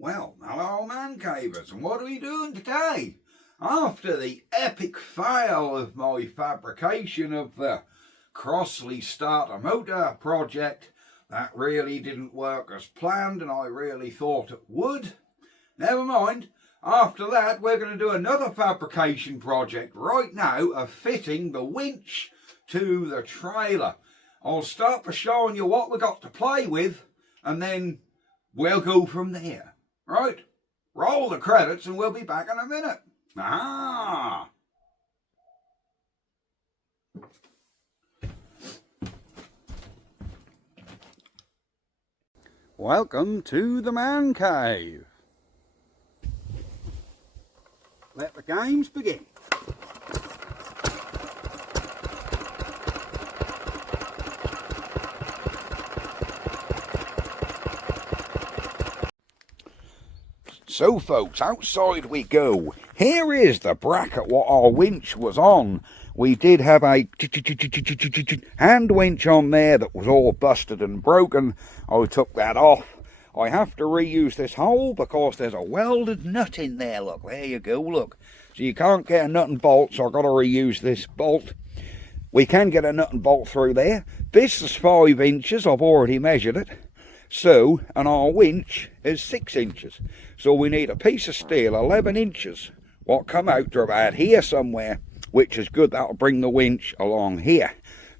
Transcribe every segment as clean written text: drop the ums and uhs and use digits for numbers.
Well, hello man cavers, and what are we doing today? After the epic fail of my fabrication of the Crossley starter motor project, that really didn't work as planned and I really thought it would. Never mind, after that we're going to do another fabrication project right now of fitting the winch to the trailer. I'll start by showing you what we got to play with and then we'll go from there. Right, roll the credits and we'll be back in a minute. Welcome to the man cave. Let the games begin. So folks, outside we go. Here is the bracket what our winch was on. We did have a hand winch on there that was all busted and broken. I took that off. I have to reuse this hole because there's a welded nut in there. Look, there you go, look. So you can't get a nut and bolt, so I've got to reuse this bolt. We can get a nut and bolt through there. This is 5 inches, I've already measured it. So, and our winch is 6 inches. So we need a piece of steel, 11 inches, what come out to about here somewhere, which is good. That'll bring the winch along here.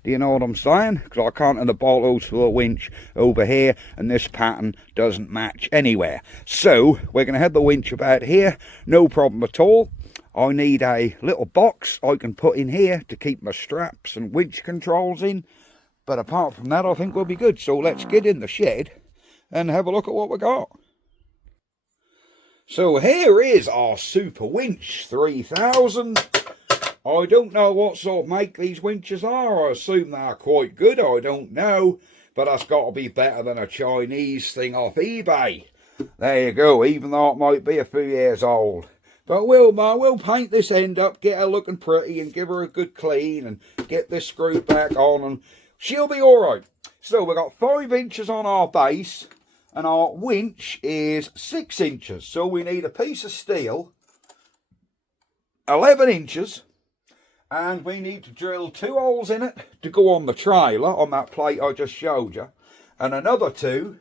Do you know what I'm saying? Because I can't have the bolt holes for the winch over here, and this pattern doesn't match anywhere. So, we're going to have the winch about here, no problem at all. I need a little box I can put in here to keep my straps and winch controls in. But apart from that, I think we'll be good. So let's get in the shed and have a look at what we got. So here is our Super Winch 3000. I don't know what sort of make these winches are. I assume they're quite good. I don't know. But that's got to be better than a Chinese thing off eBay. There you go, even though it might be a few years old. But we'll paint this end up, get her looking pretty and give her a good clean and get this screwed back on and she'll be alright. So we've got 5 inches on our base and our winch is 6 inches. So we need a piece of steel, 11 inches, and we need to drill 2 holes in it to go on the trailer, on that plate I just showed you, and another 2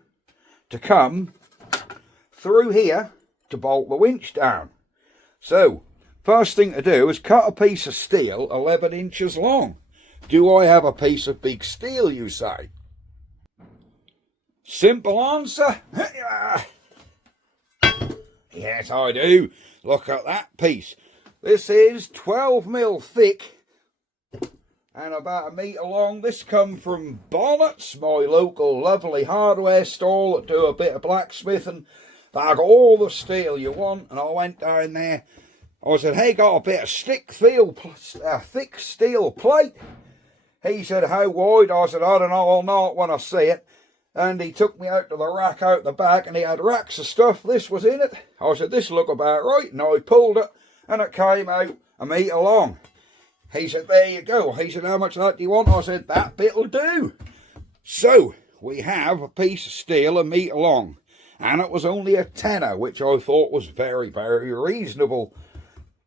to come through here to bolt the winch down. So, first thing to do is cut a piece of steel 11 inches long. Do I have a piece of big steel, you say? Simple answer. Yes, I do. Look at that piece. This is 12mm thick and about 1 metre long. This come from Bonnets, my local lovely hardware store that do a bit of blacksmithing. They got all the steel you want, and I went down there. I said, hey, got a bit of thick steel plate? He said, how wide? I said, I don't know, I'll know it when I see it. And he took me out to the rack out the back, and he had racks of stuff. This was in it. I said, this look about right. And I pulled it, and it came out 1 metre long. He said, there you go. He said, how much of that do you want? I said, that bit'll do. So, we have a piece of steel 1 metre long. And it was only a tenner, which I thought was very, very reasonable.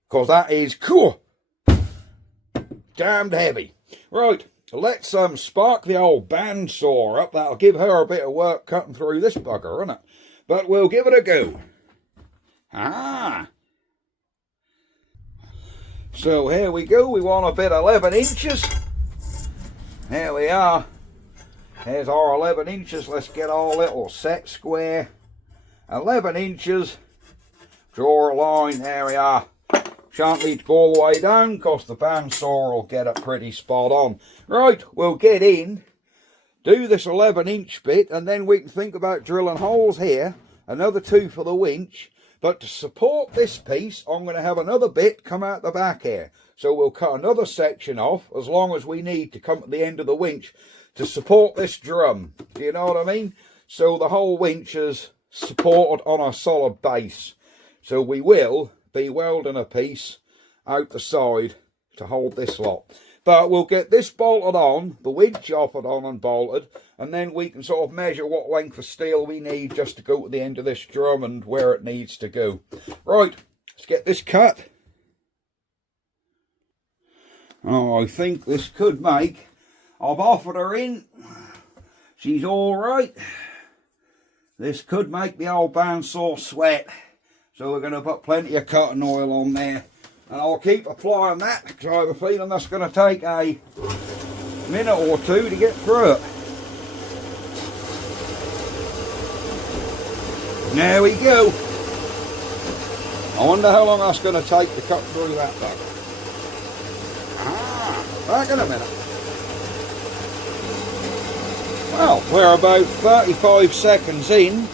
Because that is cool. Damned heavy. Right, let's spark the old bandsaw up. That'll give her a bit of work cutting through this bugger, isn't it? But we'll give it a go. So here we go. We want a bit 11 inches. Here we are. Here's our 11 inches. Let's get our little set square. 11 inches. Draw a line. There we are. Shan't need to go all the way down because the bandsaw will get it pretty spot on. Right, we'll get in, do this 11-inch bit, and then we can think about drilling holes here, another 2 for the winch. But to support this piece, I'm going to have another bit come out the back here. So we'll cut another section off, as long as we need to come to the end of the winch to support this drum. Do you know what I mean? So the whole winch is supported on a solid base. So we will be welding a piece out the side to hold this lot. But we'll get this bolted on, the winch offered on and bolted, and then we can sort of measure what length of steel we need just to go to the end of this drum and where it needs to go. Right, let's get this cut. Oh, I think this could make. I've offered her in. She's all right. This could make the old bandsaw sweat. So we're going to put plenty of cotton oil on there. And I'll keep applying that because I have a feeling that's going to take a minute or two to get through it. There we go. I wonder how long that's going to take to cut through that though. Back in a minute. Well, we're about 35 seconds in.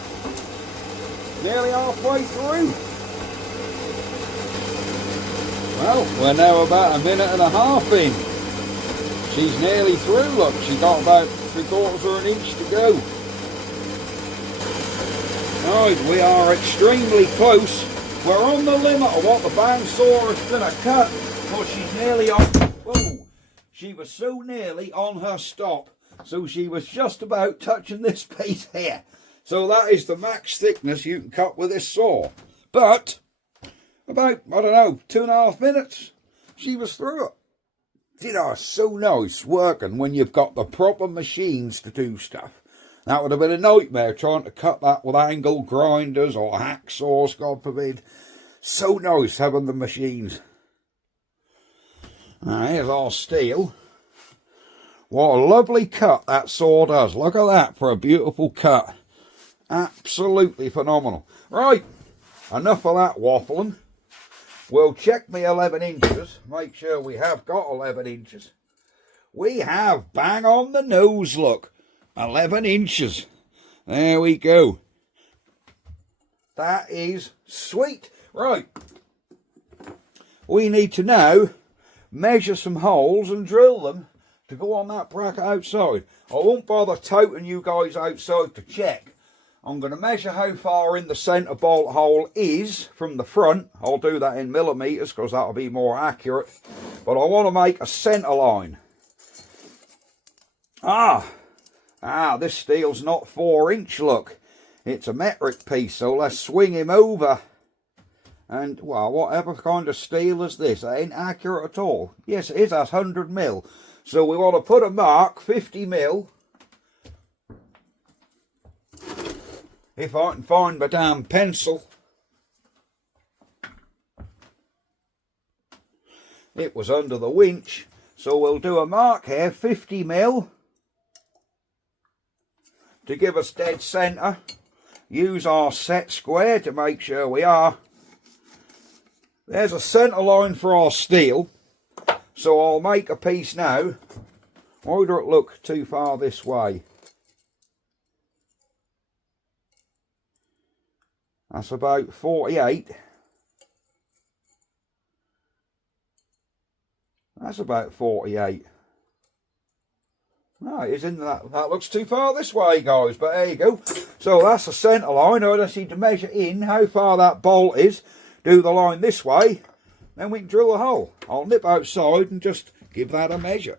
Nearly halfway through. Well, we're now about a minute and a half in. She's nearly through, look. She's got about 3/4 of an inch to go. Right, we are extremely close. We're on the limit of what the bandsaw is going to cut. But she's nearly on. Whoa! She was so nearly on her stop. So she was just about touching this piece here. So that is the max thickness you can cut with this saw. But about, I don't know, 2.5 minutes, she was through it. You know, it's so nice working when you've got the proper machines to do stuff. That would have been a nightmare trying to cut that with angle grinders or hacksaws, God forbid. So nice having the machines. Now, here's our steel. What a lovely cut that saw does. Look at that for a beautiful cut. Absolutely phenomenal. Right, enough of that waffling. We'll check the 11 inches. Make sure we have got 11 inches. We have bang on the nose, look. 11 inches. There we go. That is sweet. Right. We need to now measure some holes and drill them to go on that bracket outside. I won't bother toting you guys outside to check. I'm going to measure how far in the centre bolt hole is from the front. I'll do that in millimetres because that'll be more accurate. But I want to make a centre line. This steel's not 4-inch, look. It's a metric piece, so let's swing him over. And, well, whatever kind of steel is this? That ain't accurate at all. Yes, it is, that's 100mm. So we want to put a mark, 50mm. If I can find my damn pencil. It was under the winch. So we'll do a mark here, 50mm. To give us dead centre. Use our set square to make sure we are. There's a centre line for our steel. So I'll make a piece now. Why do it look too far this way? That's about 48. That's about 48. No, it isn't that. That looks too far this way, guys. But there you go. So that's a centre line. I just need to measure in how far that bolt is. Do the line this way. Then we can drill a hole. I'll nip outside and just give that a measure.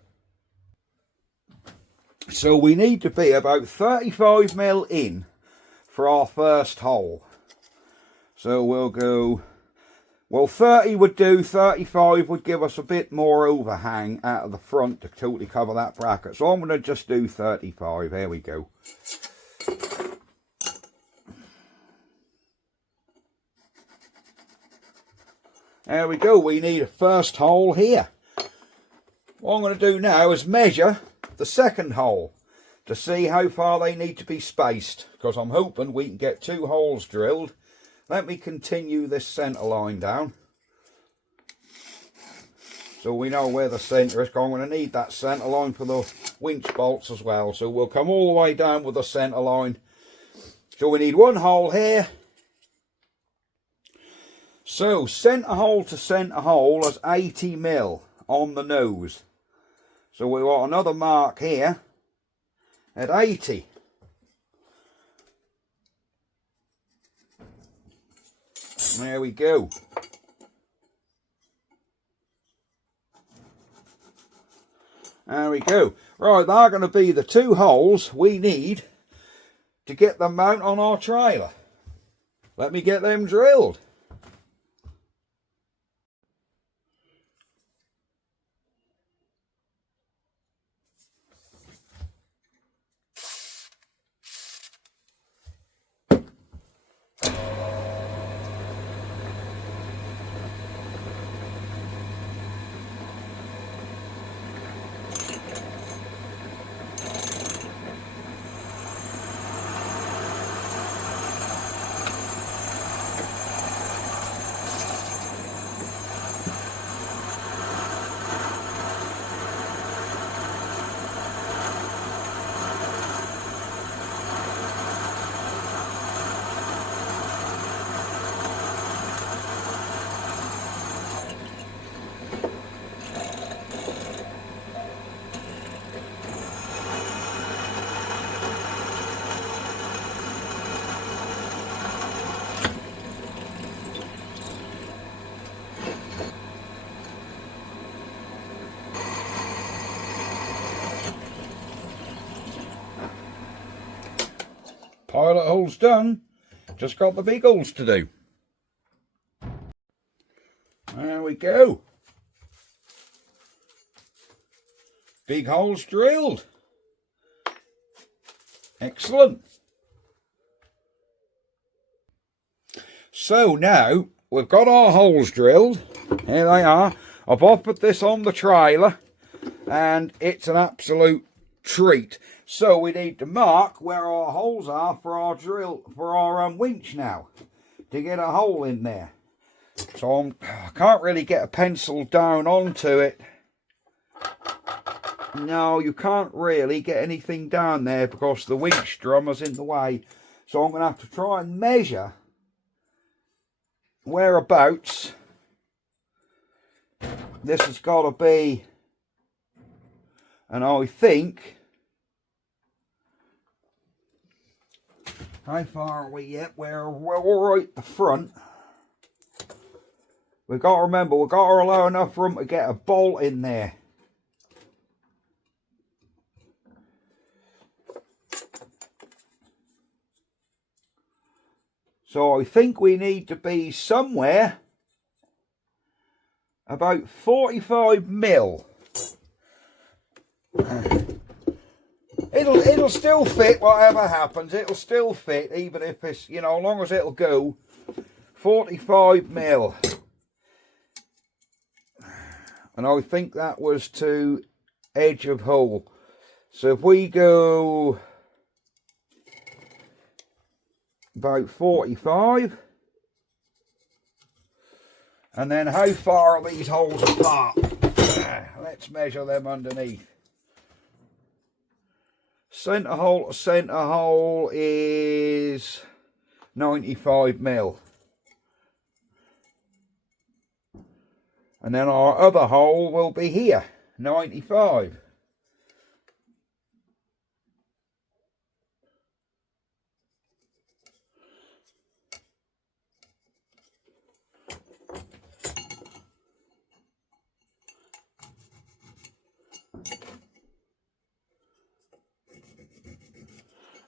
So we need to be about 35mm in for our first hole. So we'll go, well, 30 would do, 35 would give us a bit more overhang out of the front to totally cover that bracket. So I'm going to just do 35. There we go. There we go. We need a first hole here. What I'm going to do now is measure the second hole to see how far they need to be spaced, because I'm hoping we can get 2 holes drilled. Let me continue this centre line down so we know where the centre is. I'm going to need that centre line for the winch bolts as well. So we'll come all the way down with the centre line. So we need 1 hole here. So centre hole to centre hole is 80mm on the nose. So we want another mark here at 80. There we go. There we go. Right, they're going to be the 2 holes we need to get the mount on our trailer. Let me get them drilled. Pilot holes done. Just got the big holes to do. There we go. Big holes drilled. Excellent. So now we've got our holes drilled. Here they are. I've offered this on the trailer and it's an absolute treat. So we need to mark where our holes are for our drill, for our winch now, to get a hole in there. So I can't really get a pencil down onto it. No, you can't really get anything down there because the winch drum is in the way. So I'm going to have to try and measure whereabouts this has got to be. And I think, how far are we yet? We're all right at the front. We've got to remember, we've got to allow enough room to get a bolt in there. So I think we need to be somewhere about 45 mil. It'll still fit whatever happens. It'll still fit even if it's, you know, as long as it'll go 45 mil. And I think that was to edge of hole. So if we go about 45, and then how far are these holes apart? Let's measure them underneath. Centre hole to centre hole is 95 mil. And then our other hole will be here, 95.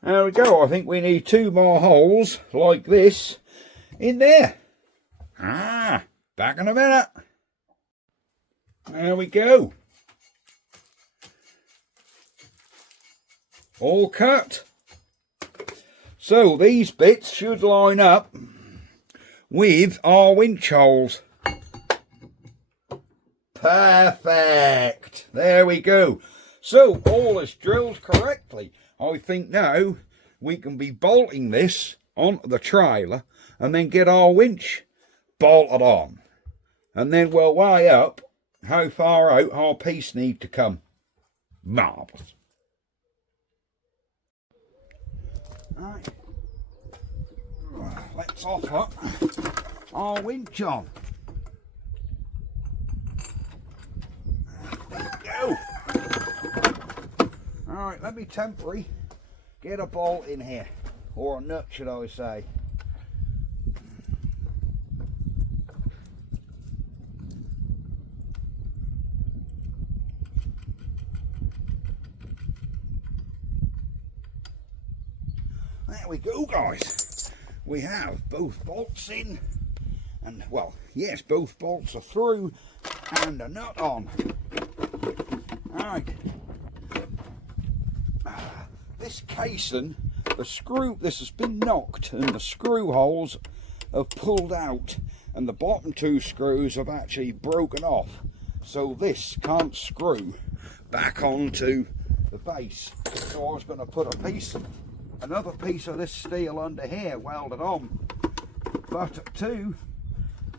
There we go. I think we need 2 more holes like this in there. Back in a minute. There we go. All cut. So these bits should line up with our winch holes. Perfect. There we go. So all is drilled correctly. I think now we can be bolting this onto the trailer and then get our winch bolted on. And then we'll weigh up how far out our piece need to come. Marvellous. Right. Let's offer our winch on. There we go. Alright, let me temporarily get a bolt in here. Or a nut, should I say. we go, guys. We have both bolts in, and well, yes, both bolts are through and a nut on. Right. This casing, the screw, this has been knocked and the screw holes have pulled out, and the bottom two screws have actually broken off, so this can't screw back onto the base. So I was going to put another piece of this steel under here, welded on, butt two,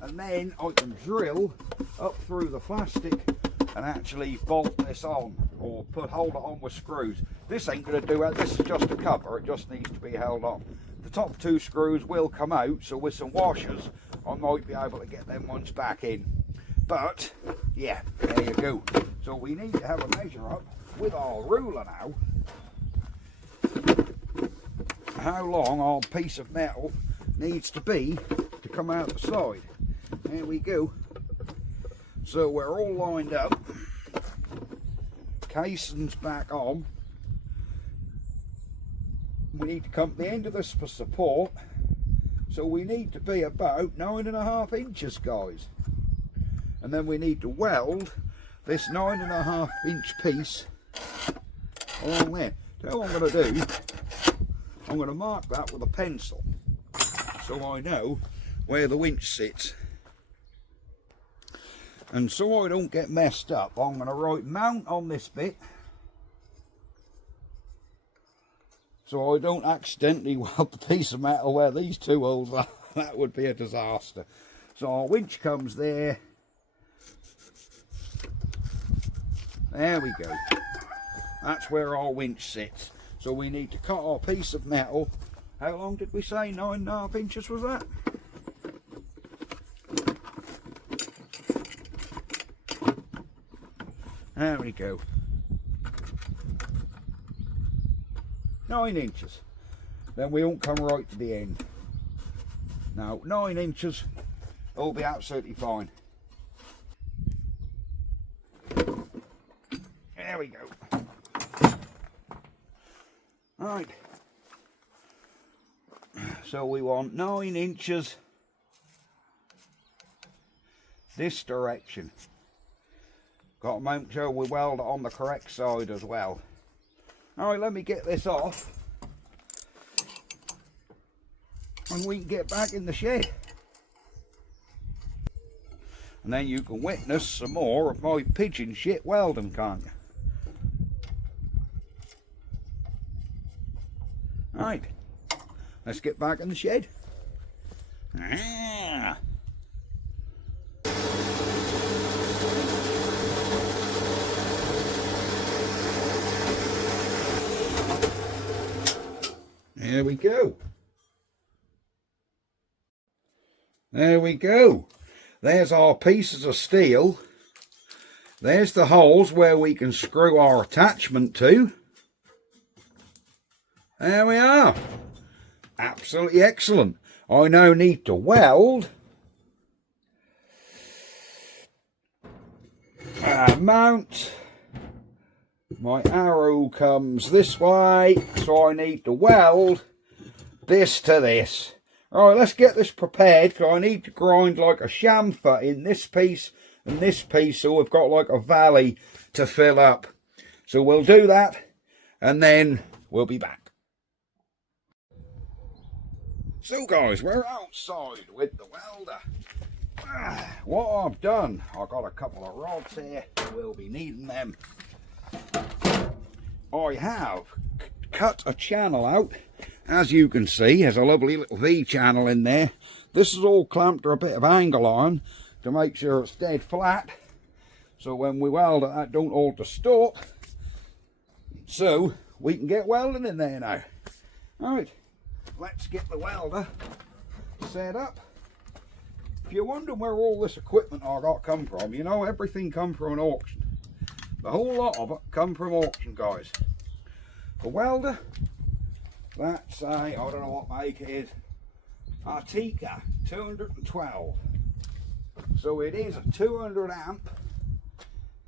and then I can drill up through the plastic and actually bolt this on, or hold it on with screws. This ain't going to do it, this is just a cover, it just needs to be held on. The top two screws will come out, so with some washers I might be able to get them ones back in. But yeah, there you go. So we need to have a measure up with our ruler now, how long our piece of metal needs to be to come out the side. There we go. So we're all lined up, casing's back on. We need to come to the end of this for support, so we need to be about 9.5 inches, guys. And then we need to weld this 9.5 inch piece along there. So what I'm going to do, I'm going to mark that with a pencil so I know where the winch sits. And so I don't get messed up, I'm going to write mount on this bit, so I don't accidentally weld the piece of metal where these two holes are. That would be a disaster. So our winch comes there. There we go. That's where our winch sits. So we need to cut our piece of metal. How long did we say? 9.5 inches was that? There we go. 9 inches. Then we won't come right to the end. Now 9 inches will be absolutely fine. There we go. Right. So we want 9 inches this direction. Got to make sure we weld it on the correct side as well. Alright, let me get this off and we can get back in the shed. And then you can witness some more of my pigeon shit welding, can't you? Right, let's get back in the shed. Ah. There we go. There we go. There's our pieces of steel. There's the holes where we can screw our attachment to. There we are. Absolutely excellent. I now need to weld. Mount. My arrow comes this way, so I need to weld this to this. Alright, let's get this prepared, because I need to grind like a chamfer in this piece and this piece, so we've got like a valley to fill up. So we'll do that, and then we'll be back. So guys, we're outside with the welder. What I've done, I've got a couple of rods here, we'll be needing them. I have cut a channel out. As you can see, there's a lovely little V channel in there. This is all clamped to a bit of angle iron to make sure it's dead flat, so when we weld it, that don't all distort, so we can get welding in there now. Alright, let's get the welder set up. If you're wondering where all this equipment I got come from, you know, everything come from an auction. The whole lot of it come from auction, guys. The welder, that's a, I don't know what make it is, Artica 212. So it is a 200 amp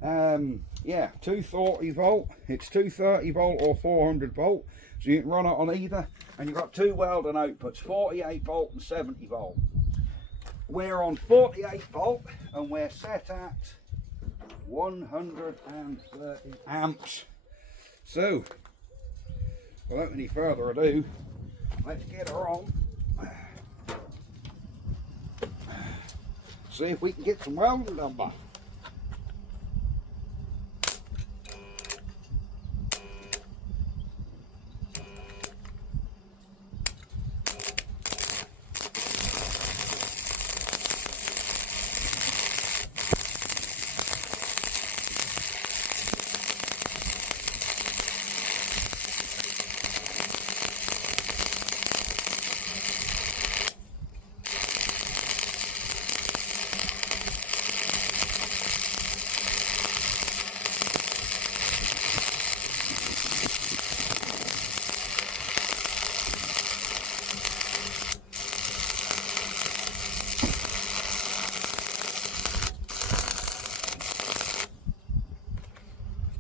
Yeah, 240 volt. It's 230 volt or 400 volt, so you can run it on either. And you've got two welding outputs, 48 volt and 70 volt. We're on 48 volt and we're set at 130 amps. So, without any further ado, let's get her on. See if we can get some welding done by.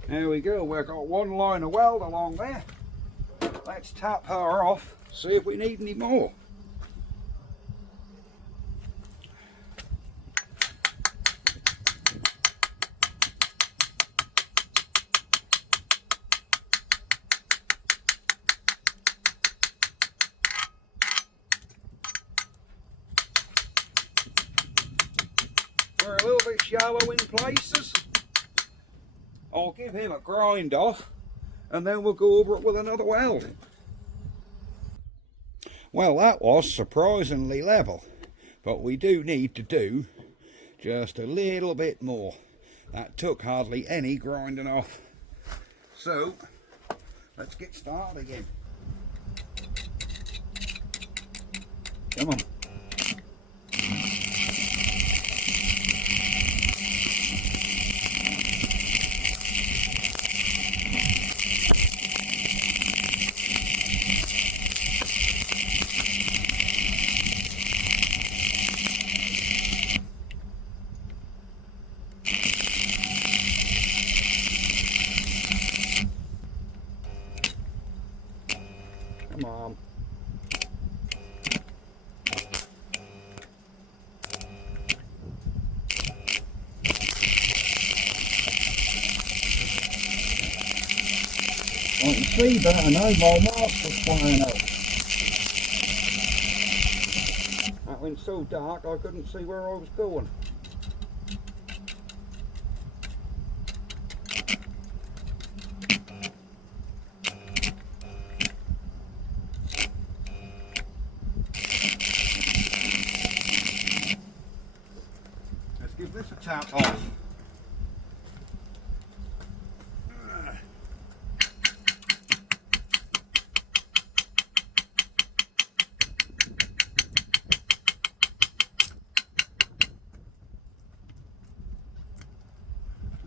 There we go, we've got one line of weld along there. Let's tap her off, see if we need any more. We're a little bit shallow in places. I'll give him a grind off and then we'll go over it with another weld. Well, that was surprisingly level, but we do need to do just a little bit more. That took hardly any grinding off. So, let's get started again. Come on. Come on. I can see better now, my mask was flying out. That went so dark I couldn't see where I was going. Let's give this a tap off.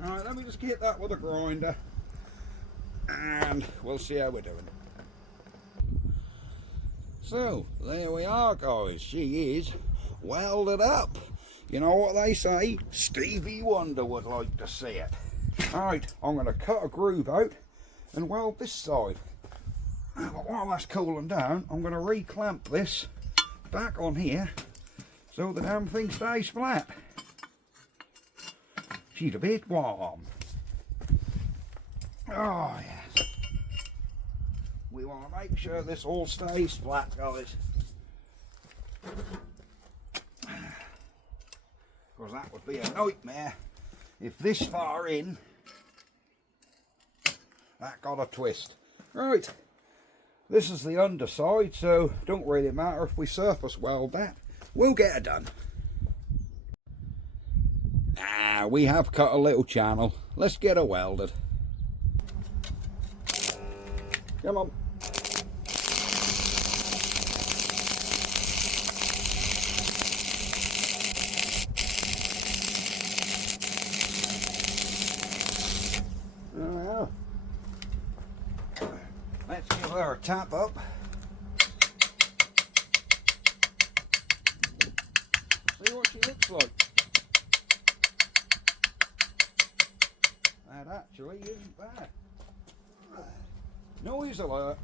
Alright, let me just get that with a grinder and we'll see how we're doing. So, there we are guys, she is welded up. You know what they say, Stevie Wonder would like to see it. Alright, I'm going to cut a groove out and weld this side. But while that's cooling down, I'm going to reclamp this back on here so the damn thing stays flat. She's a bit warm. Oh yes. We want to make sure this all stays flat, guys. Because that would be a nightmare if this far in that got a twist. Right, this is the underside, so don't really matter if we surface weld that. We'll get it done. We have cut a little channel. Let's get her welded. Come on. There we are. Let's give her a tap up. See what she looks like. actually isn't bad. Noise alert.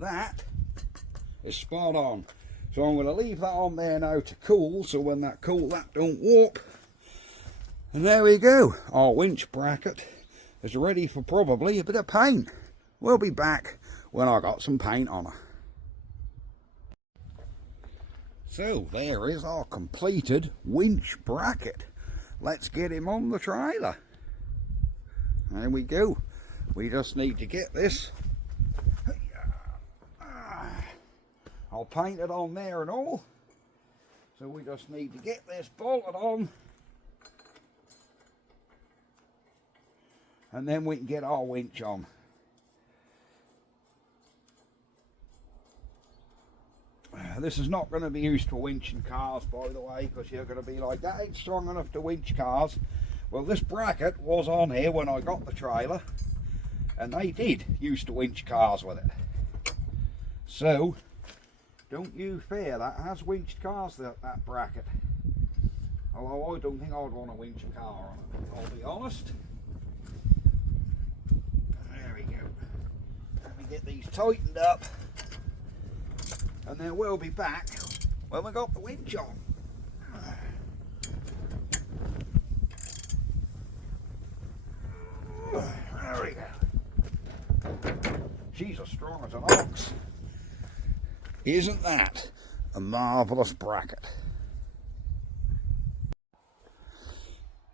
That is spot on. So I'm going to leave that on there now to cool, so when that cool, that don't warp. And there we go. Our winch bracket is ready for probably a bit of paint. We'll be back when I got some paint on her. So there is our completed winch bracket. Let's get him on the trailer. There we go. We just need to get this. I'll paint it on there and all. So we just need to get this bolted on. And then we can get our winch on. This is not going to be used for winching cars, by the way, because you're going to be like, that ain't strong enough to winch cars. Well, this bracket was on here when I got the trailer, and they did used to winch cars with it. So don't you fear, that has winched cars, that bracket. Although I don't think I'd want to winch a car on it, I'll be honest. There we go. Let me get these tightened up, and then we'll be back when we got the winch on. There we go. She's as strong as an ox. Isn't that a marvellous bracket?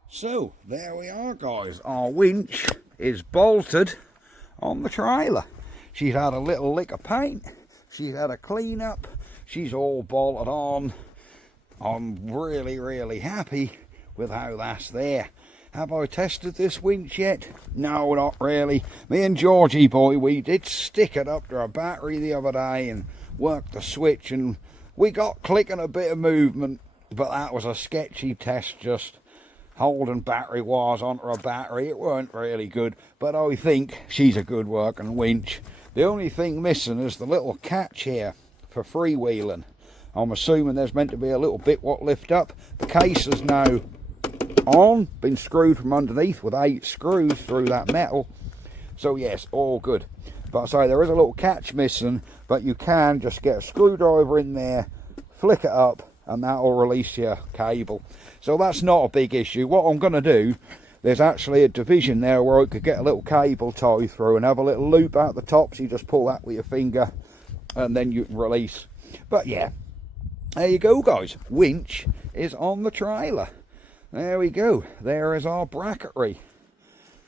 So there we are, guys. Our winch is bolted on the trailer. She's had a little lick of paint. She's had a clean up. She's all bolted on. I'm really, really happy with how that's there. Have I tested this winch yet? No, not really. Me and Georgie boy, we did stick it up to a battery the other day and worked the switch, and we got clicking a bit of movement, but that was a sketchy test, just holding battery wires onto a battery. It weren't really good, but I think she's a good working winch. The only thing missing is the little catch here for freewheeling. I'm assuming there's meant to be a little bit what lift up. The case is now on, been screwed from underneath with 8 screws through that metal. So yes, all good. But I say there is a little catch missing, but you can just get a screwdriver in there, flick it up, and that will release your cable. So that's not a big issue. What I'm going to do, there's actually a division there where I could get a little cable tie through and have a little loop out the top, so you just pull that with your finger and then you can release. But yeah, there you go, guys. Winch is on the trailer. There we go. There is our bracketry.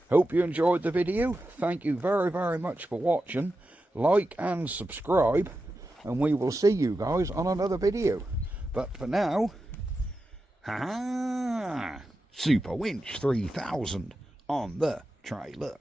Hope you enjoyed the video. Thank you very, very much for watching. Like and subscribe, and we will see you guys on another video. But for now, Super Winch 3000 on the trailer.